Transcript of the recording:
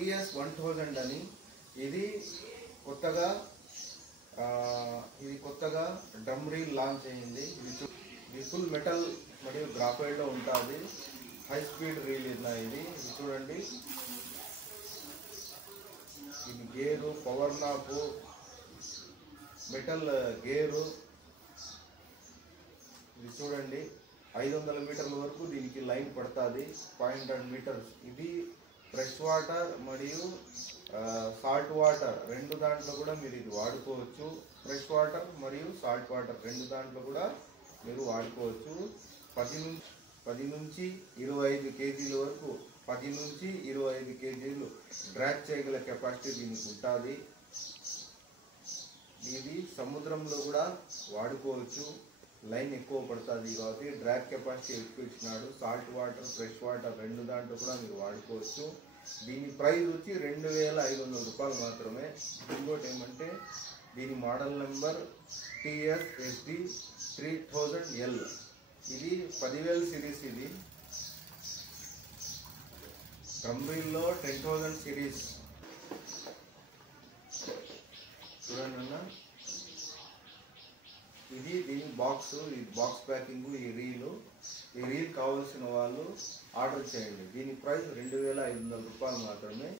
TS 1000 అని. ఇది కొత్తగా డ్రమ్ రీల్ లాంచ్ అయింది. ఇది ఫుల్ మెటల్ మరియు గ్రాఫైట్ లో ఉంటుంది. హై స్పీడ్ రీల్ ఇది చూడండి. ఇది gear, power nap, metal gear. ఇది చూడండి 500 మీటర్ల వరకు దీనికి లైన్ పడుతుంది. 500 మీటర్స్. ఇది ఫ్రెష్ వాటర్ మరియు సాల్ట్ వాటర్ రెండు దాంట్లో కూడా మీరు ఇది వాడుకోవచ్చు. ఫ్రెష్ వాటర్ మరియు సాల్ట్ వాటర్ రెండు దాంట్లో కూడా మీరు వాడుకోవచ్చు. 10 నుంచి 25 కేజీల వరకు 10 నుంచి 25 కేజీలు డ్రాగ్ చేయగల కెపాసిటీ దీనికి ఉంటుంది. ఇది సముద్రంలో కూడా వాడుకోవచ్చు. లైన్ ఎక్కువ పడుతుంది కాబట్టి డ్రాగ్ కెపాసిటీ ఎక్కువ ఇచ్చినాడు. సాల్ట్ వాటర్, ఫ్రెష్ వాటర్ రెండు దాంట్లో కూడా మీరు వాడుకోవచ్చు. దీని ప్రైస్ వచ్చి 2500 రూపాయలు మాత్రమే. ఇంకోటి ఏమంటే దీని మోడల్ నెంబర్ TSSD 3000L. ఇది 10000 సిరీస్. ఇది డ్రమ్ రీల్లో 10,000 సిరీస్. చూడండి అన్న, ఇది దీని బాక్స్, ఈ బాక్స్ ప్యాకింగ్, ఈ రీల్ కావాల్సిన వాళ్ళు ఆర్డర్ చేయండి. దీని ప్రైస్ 2500 రూపాయలు మాత్రమే.